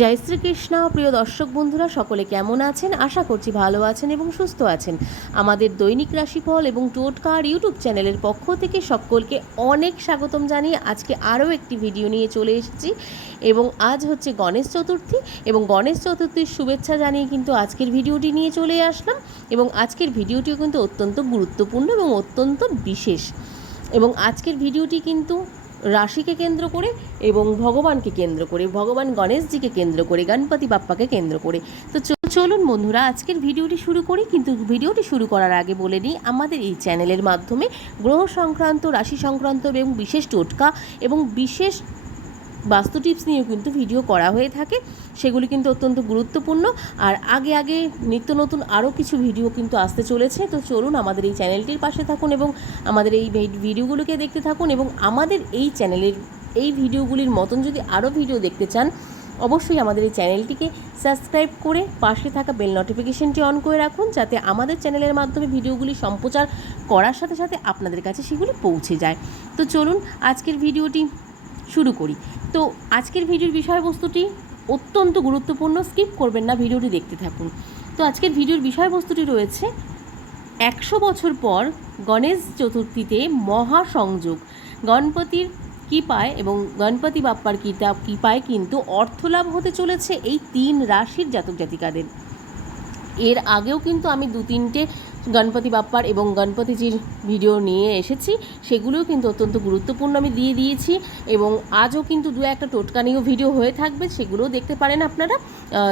জয় শ্রীকৃষ্ণ। প্রিয় দর্শক বন্ধুরা, সকলে কেমন আছেন? আশা করছি ভালো আছেন এবং সুস্থ আছেন। আমাদের দৈনিক রাশিফল এবং টোটকার ইউটিউব চ্যানেলের পক্ষ থেকে সকলকে অনেক স্বাগতম জানিয়ে আজকে আরও একটি ভিডিও নিয়ে চলে এসেছি এবং আজ হচ্ছে গণেশ চতুর্থী এবং গণেশ চতুর্থীর শুভেচ্ছা জানিয়ে কিন্তু আজকের ভিডিওটি নিয়ে চলে আসলাম এবং আজকের ভিডিওটিও কিন্তু অত্যন্ত গুরুত্বপূর্ণ এবং অত্যন্ত বিশেষ। এবং আজকের ভিডিওটি কিন্তু রাশিকে কেন্দ্র করে এবং ভগবানকে কেন্দ্র করে, ভগবান গণেশজিকে কেন্দ্র করে, গণপতি বাপ্পাকে কেন্দ্র করে। তো চলুন বন্ধুরা, আজকের ভিডিওটি শুরু করি, কিন্তু ভিডিওটি শুরু করার আগে বলে নিই, আমাদের এই চ্যানেলের মাধ্যমে গ্রহ সংক্রান্ত, রাশি সংক্রান্ত এবং বিশেষ টোটকা এবং বিশেষ বাস্তু টিপস নিয়েও কিন্তু ভিডিও করা হয়ে থাকে। সেগুলি কিন্তু অত্যন্ত গুরুত্বপূর্ণ। আর আগে আগে নিত্য নতুন আরও কিছু ভিডিও কিন্তু আসতে চলেছে। তো চলুন আমাদের এই চ্যানেলটির পাশে থাকুন এবং আমাদের এই ভিডিওগুলোকে দেখতে থাকুন এবং আমাদের এই চ্যানেলের এই ভিডিওগুলির মতন যদি আরও ভিডিও দেখতে চান, অবশ্যই আমাদের এই চ্যানেলটিকে সাবস্ক্রাইব করে পাশে থাকা বেল নোটিফিকেশনটি অন করে রাখুন, যাতে আমাদের চ্যানেলের মাধ্যমে ভিডিওগুলি সম্প্রচার করার সাথে সাথে আপনাদের কাছে সেগুলি পৌঁছে যায়। তো চলুন আজকের ভিডিওটি শুরু করি। তো আজকের ভিডিওর বিষয়বস্তুটি অত্যন্ত গুরুত্বপূর্ণ, স্কিপ করবেন না, ভিডিওটি দেখতে থাকুন। তো আজকের ভিডিওর বিষয়বস্তুটি রয়েছে, একশো বছর পর গণেশ চতুর্থীতে মহাসংযোগ। গণপতির কৃপায় এবং গণপতি বাপ্পার কৃপা কৃপায় কিন্তু অর্থলাভ হতে চলেছে এই তিন রাশির জাতক জাতিকাদের এর আগেও কিন্তু আমি দু তিনটে গণপতি বাপ্পার এবং গণপতিজির ভিডিও নিয়ে এসেছি। সেগুলোও কিন্তু অত্যন্ত গুরুত্বপূর্ণ আমি দিয়ে দিয়েছি এবং আজও কিন্তু দু একটা টোটকানিও ভিডিও হয়ে থাকবে, সেগুলোও দেখতে পারেন আপনারা।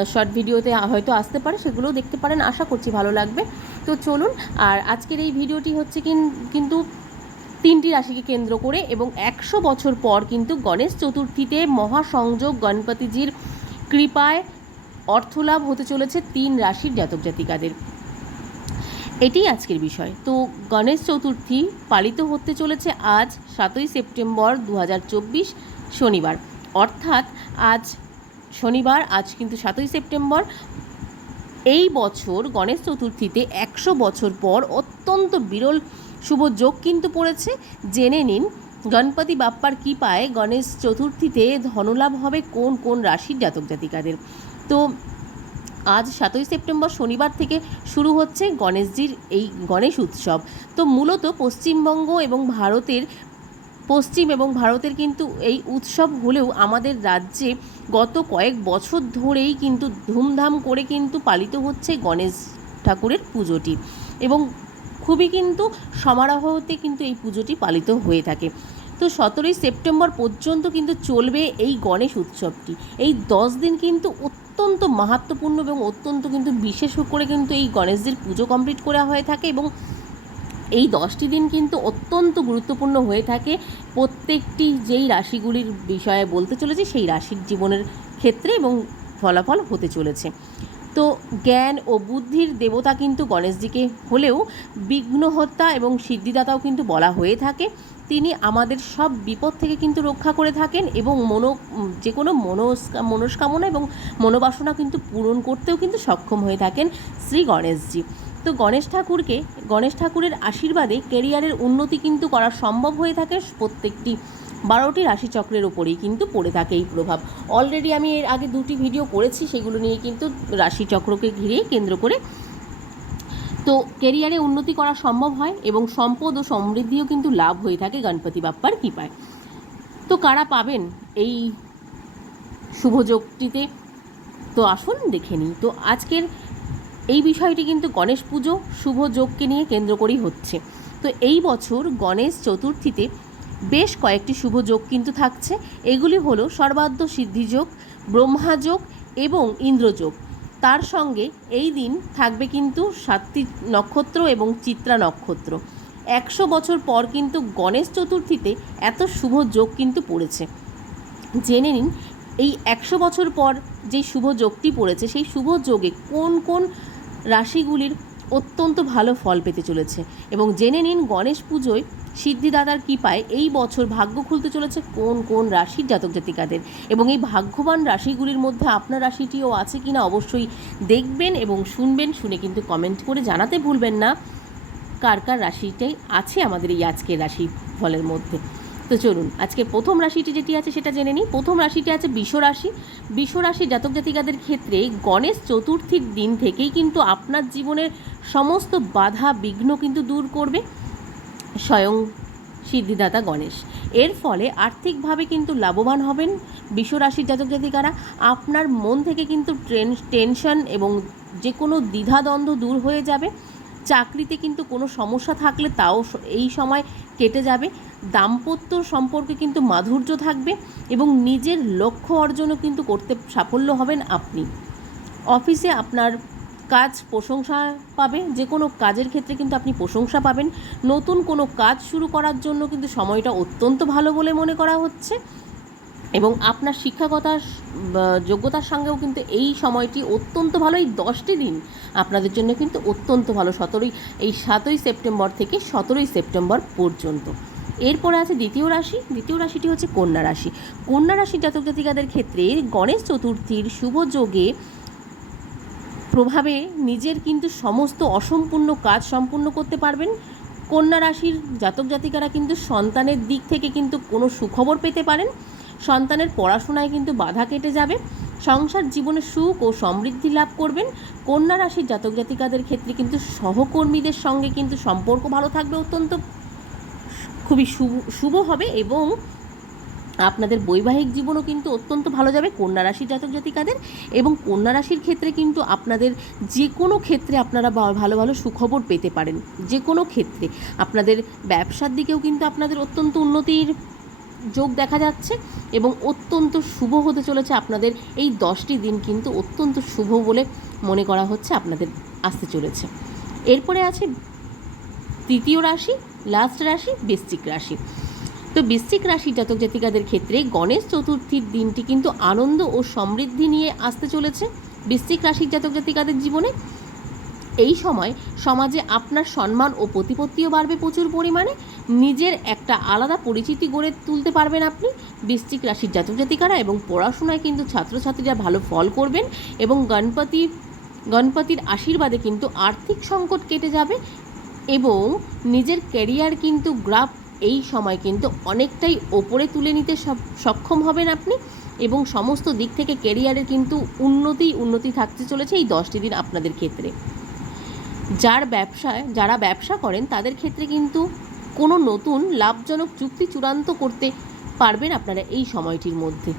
শর্ট ভিডিওতে হয়তো আসতে পারে, সেগুলোও দেখতে পারেন, আশা করছি ভালো লাগবে। তো চলুন, আর আজকের এই ভিডিওটি হচ্ছে কিন- কিন্তু তিনটি রাশিকে কেন্দ্র করে এবং একশো বছর পর কিন্তু গণেশ চতুর্থীতে মহাসংযোগ গণপতিজির কৃপায় অর্থলাভ হতে চলেছে তিন রাশির জাতক জাতিকাদের এটাই আজকের বিষয়। তো গণেশ চতুর্থী পালিত হতে চলেছে আজ, সাতই সেপ্টেম্বর দু হাজার চব্বিশ শনিবার। অর্থাৎ আজ শনিবার, আজ কিন্তু সাতই সেপ্টেম্বর। এই বছর গণেশ চতুর্থীতে একশো বছর পর অত্যন্ত বিরল শুভ যোগ কিন্তু পড়েছে। জেনে নিন, গণপতি বাপ্পার কৃপায় গণেশ চতুর্থীতে ধনলাভ হবে কোন কোন রাশির জাতক জাতিকাদের? তো আজ সাতই সেপ্টেম্বর শনিবার থেকে শুরু হচ্ছে গণেশজির এই গণেশ উৎসব। তো মূলত পশ্চিমবঙ্গ এবং ভারতের, পশ্চিম এবং ভারতের কিন্তু এই উৎসব হলেও আমাদের রাজ্যে গত কয়েক বছর ধরেই কিন্তু ধুমধাম করে কিন্তু পালিত হচ্ছে গণেশ ঠাকুরের পুজোটি। এবং খুবই কিন্তু সমারোহতে কিন্তু এই পুজোটি পালিত হয়ে থাকে। তো সতেরোই সেপ্টেম্বর পর্যন্ত কিন্তু চলবে এই গণেশ উৎসবটি। এই দশ দিন কিন্তু অত্যন্ত মাহাত্মপূর্ণ এবং অত্যন্ত কিন্তু বিশেষ করে কিন্তু এই গণেশজির পুজো কমপ্লিট করা হয়ে থাকে এবং এই দশটি দিন কিন্তু অত্যন্ত গুরুত্বপূর্ণ হয়ে থাকে। প্রত্যেকটি যেই রাশিগুলির বিষয়ে বলতে চলেছে, সেই রাশির জীবনের ক্ষেত্রে এবং ফলাফল হতে চলেছে। তো জ্ঞান ও বুদ্ধির দেবতা কিন্তু গণেশজিকে হলেও বিঘ্নহত্যা এবং সিদ্ধিদাতাও কিন্তু বলা হয়ে থাকে। তিনি আমাদের সব বিপদ থেকে কিন্তু রক্ষা করে থাকেন এবং মনো যে কোনো মনস্কা, মনস্কামনা এবং মনোবাসনা কিন্তু পূরণ করতেও কিন্তু সক্ষম হয়ে থাকেন শ্রী গণেশজি। তো গণেশ ঠাকুরকে, গণেশ ঠাকুরের আশীর্বাদে কেরিয়ারের উন্নতি কিন্তু করা সম্ভব হয়ে থাকে প্রত্যেকটি বারোটি রাশিচক্রের ওপরেই কিন্তু পড়ে থাকে এই প্রভাব। অলরেডি আমি এর আগে দুটি ভিডিও করেছি, সেগুলো নিয়ে কিন্তু রাশিচক্রকে ঘিরেই কেন্দ্র করে। তো কেরিয়ারে উন্নতি করা সম্ভব হয় এবং সম্পদ ও সমৃদ্ধিও কিন্তু লাভ হয়ে থাকে গণপতি বাপ্পার কৃপায়। তো কারা পাবেন এই শুভযোগটিতে তো আসুন দেখে নিই। তো আজকের এই বিষয়টি কিন্তু গণেশ পুজো শুভ যোগকে নিয়ে কেন্দ্র করেই হচ্ছে। তো এই বছর গণেশ চতুর্থীতে বেশ কয়েকটি শুভ যোগ কিন্তু থাকছে। এগুলি হলো সর্বাধ্য সিদ্ধিযোগ ব্রহ্মাযোগ এবং ইন্দ্রযোগ তার সঙ্গে এই দিন থাকবে কিন্তু সাতটি নক্ষত্র এবং চিত্রা নক্ষত্র। একশো বছর পর কিন্তু গণেশ চতুর্থীতে এত শুভ যোগ কিন্তু পড়েছে। জেনে নিন, এই একশো বছর পর যে শুভ যোগটি পড়েছে, সেই শুভ যোগে কোন কোন রাশিগুলির অত্যন্ত ভালো ফল পেতে চলেছে? এবং জেনে নিন, গণেশ পুজোয় সিদ্ধিদাতার কৃপায় এই বছর ভাগ্য খুলতে চলেছে কোন কোন রাশির জাতক জাতিকাদের। এবং এই ভাগ্যবান রাশিগুলির মধ্যে আপনার রাশিটিও আছে কি না অবশ্যই দেখবেন এবং শুনবেন, শুনে কিন্তু কমেন্ট করে জানাতে ভুলবেন না। কার কার রাশিটাই আছে আমাদের এই আজকের রাশি ফলের মধ্যে? তো চলুন, আজকে প্রথম রাশিটি যেটি আছে সেটা জেনে নিই। প্রথম রাশিটি আছে বিষ রাশি। বিষ রাশি জাতক জাতিকাদের ক্ষেত্রে গণেশ চতুর্থীর দিন থেকেই কিন্তু আপনার জীবনের সমস্ত বাধা বিঘ্ন কিন্তু দূর করবে। স্বয়ং সিদ্ধিদাতা গণেশ। এর ফলে আর্থিকভাবে কিন্তু লাভবান হবেন বিশ্বরাশির জাতক জাতিকারা আপনার মন থেকে কিন্তু ট্রেন, টেনশন এবং যে কোনো দ্বিধাদ্বন্দ্ব দূর হয়ে যাবে। চাকরিতে কিন্তু কোনো সমস্যা থাকলে তাও এই সময় কেটে যাবে। দাম্পত্য সম্পর্কে কিন্তু মাধুর্য থাকবে এবং নিজের লক্ষ্য অর্জনও কিন্তু করতে সাফল্য হবেন আপনি। অফিসে আপনার কাজ প্রশংসা পাবে যে কোনো কাজের ক্ষেত্রে কিন্তু আপনি প্রশংসা পাবেন। নতুন কোনো কাজ শুরু করার জন্য কিন্তু সময়টা অত্যন্ত ভালো বলে মনে করা হচ্ছে। এবং আপনার শিক্ষাগতার যোগ্যতার সঙ্গেও কিন্তু এই সময়টি অত্যন্ত ভালো এই দশটি দিন আপনাদের জন্য কিন্তু অত্যন্ত ভালো, সতেরোই, এই সাতই সেপ্টেম্বর থেকে সতেরোই সেপ্টেম্বর পর্যন্ত। এরপরে আছে দ্বিতীয় রাশি। দ্বিতীয় রাশিটি হচ্ছে কন্যা রাশি। কন্যা রাশি জাতক জাতিকাদের ক্ষেত্রে গণেশ চতুর্থীর শুভ যোগে প্রভাবে নিজের কিন্তু সমস্ত অসম্পূর্ণ কাজ সম্পূর্ণ করতে পারবেন। কন্যা রাশির জাতক জাতিকারা কিন্তু সন্তানের দিক থেকে কিন্তু কোনো সুখবর পেতে পারেন। সন্তানের পড়াশোনায় কিন্তু বাধা কেটে যাবে। সংসার জীবনে সুখ ও সমৃদ্ধি লাভ করবেন। কন্যা রাশির জাতক জাতিকাদের ক্ষেত্রে কিন্তু সহকর্মীদের সঙ্গে কিন্তু সম্পর্ক ভালো থাকবে অত্যন্ত। খুবই শুভ শুভ হবে এবং আপনাদের বৈবাহিক জীবনও কিন্তু অত্যন্ত ভালো যাবে, কন্যা রাশির জাতক জাতিকাদের এবং কন্যা রাশির ক্ষেত্রে কিন্তু আপনাদের যে কোনো ক্ষেত্রে আপনারা ভালো ভালো সুখবর পেতে পারেন। যে কোনো ক্ষেত্রে। আপনাদের ব্যবসার দিকেও কিন্তু আপনাদের অত্যন্ত উন্নতির যোগ দেখা যাচ্ছে এবং অত্যন্ত শুভ হতে চলেছে আপনাদের এই দশটি দিন কিন্তু অত্যন্ত শুভ বলে মনে করা হচ্ছে, আপনাদের আসতে চলেছে। এরপরে আছে তৃতীয় রাশি লাস্ট রাশি, বৃশ্চিক রাশি। তো বৃশ্চিক রাশি জাতক জাতিকাদের ক্ষেত্রে গণেশ চতুর্থীর দিনটি কিন্তু আনন্দ ও সমৃদ্ধি নিয়ে আসতে চলেছে বৃশ্চিক রাশির জাতক জাতিকাদের জীবনে। এই সময় সমাজে আপনার সম্মান ও প্রতিপত্তিও বাড়বে প্রচুর পরিমাণে। নিজের একটা আলাদা পরিচিতি গড়ে তুলতে পারবেন আপনি। বৃশ্চিক রাশির জাতক জাতিকারা এবং পড়াশোনায় কিন্তু ছাত্রছাত্রীরা ভালো ফল করবেন এবং গণপতি, গণপতির আশীর্বাদে কিন্তু আর্থিক সংকট কেটে যাবে এবং নিজের ক্যারিয়ার কিন্তু গ্রাফ এই সময় কিন্তু অনেকটাই ওপরে তুলে নিতে সক্ষম হবেন আপনি এবং সমস্ত দিক থেকে কেরিয়ারের কিন্তু উন্নতি উন্নতি থাকতে চলেছে এই দশটি দিন আপনাদের ক্ষেত্রে। যার ব্যবসায়, যারা ব্যবসা করেন, তাদের ক্ষেত্রে কিন্তু কোনো নতুন লাভজনক চুক্তি চূড়ান্ত করতে পারবেন আপনারা এই সময়টির মধ্যে।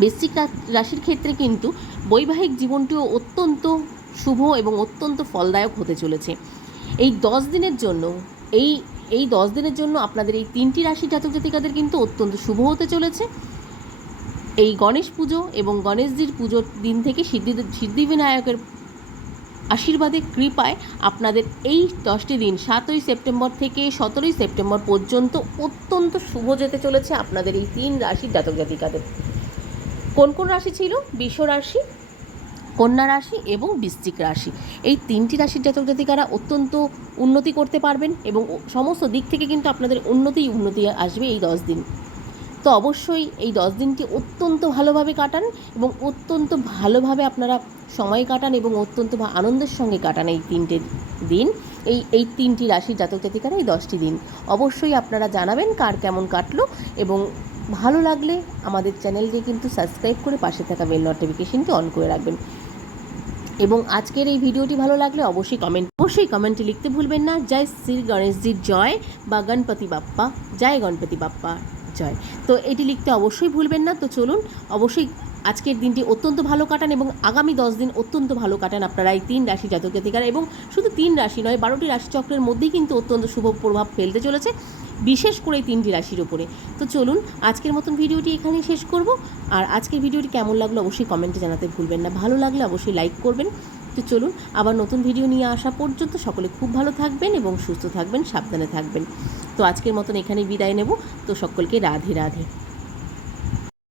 বৃশ্চিক রাশির ক্ষেত্রে কিন্তু বৈবাহিক জীবনটিও অত্যন্ত শুভ এবং অত্যন্ত ফলদায়ক হতে চলেছে। এই দশ দিনের জন্য এই এই দশ দিনের জন্য আপনাদের এই তিনটি রাশি জাতক জাতিকাদের কিন্তু অত্যন্ত শুভ হতে চলেছে। এই গণেশ পুজো এবং গণেশজির পুজোর দিন থেকে সিদ্ধি সিদ্ধিবিনায়কের আশীর্বাদে কৃপায় আপনাদের এই দশটি দিন, সাতই সেপ্টেম্বর থেকে সতেরোই সেপ্টেম্বর পর্যন্ত অত্যন্ত শুভ যেতে চলেছে আপনাদের এই তিন রাশির জাতক জাতিকাদের। কোন কোন রাশি ছিল? বিশ্ব রাশি কন্যা রাশি এবং বৃশ্চিক রাশি। এই তিনটি রাশির জাতক জাতিকারা অত্যন্ত উন্নতি করতে পারবেন এবং সমস্ত দিক থেকে কিন্তু আপনাদের উন্নতিই উন্নতি আসবে এই দশ দিন। তো অবশ্যই এই দশ দিনটি অত্যন্ত ভালোভাবে কাটান এবং অত্যন্ত ভালোভাবে আপনারা সময় কাটান এবং অত্যন্ত আনন্দের সঙ্গে কাটান এই তিনটে দিন। এই এই তিনটি রাশির জাতক জাতিকারা এই দশটি দিন। অবশ্যই আপনারা জানাবেন কার কেমন কাটলো এবং ভালো লাগলে আমাদের চ্যানেলকে কিন্তু সাবস্ক্রাইব করে পাশে থাকা বেল নোটিফিকেশনটি অন করে রাখবেন। এবং আজকের এই ভিডিওটি ভালো লাগলে অবশ্যই কমেন্ট অবশ্যই কমেন্টে লিখতে ভুলবেন না। জয় শ্রী গণেশজির জয় বা গণপতি বাপ্পা, জয় গণপতি বাপ্পা, জয়। তো এটি লিখতে অবশ্যই ভুলবেন না। তো চলুন, অবশ্যই আজকের দিনটি অত্যন্ত ভালো কাটান এবং আগামী দশ দিন অত্যন্ত ভালো কাটান আপনারা এই তিন রাশি জাতক জাতিকারা এবং শুধু তিন রাশি নয়, বারোটি রাশিচক্রের মধ্যেই কিন্তু অত্যন্ত শুভ প্রভাব ফেলতে চলেছে। বিশেষ করে তিনটি রাশির ওপরে তো চলুন আজকের মতন ভিডিওটি এখানেই শেষ করব। আর আজকের ভিডিওটি কেমন লাগল অবশ্যই কমেন্টে জানাতে ভুলবেন না। ভালো লাগলে অবশ্যই লাইক করবেন। তো চলুন আবার নতুন ভিডিও নিয়ে আসা পর্যন্ত সকলে খুব ভালো থাকবেন এবং সুস্থ থাকবেন, সাবধানে থাকবেন। তো আজকের মতন এখানে বিদায় নেব। তো সকলকে রাধে রাধে।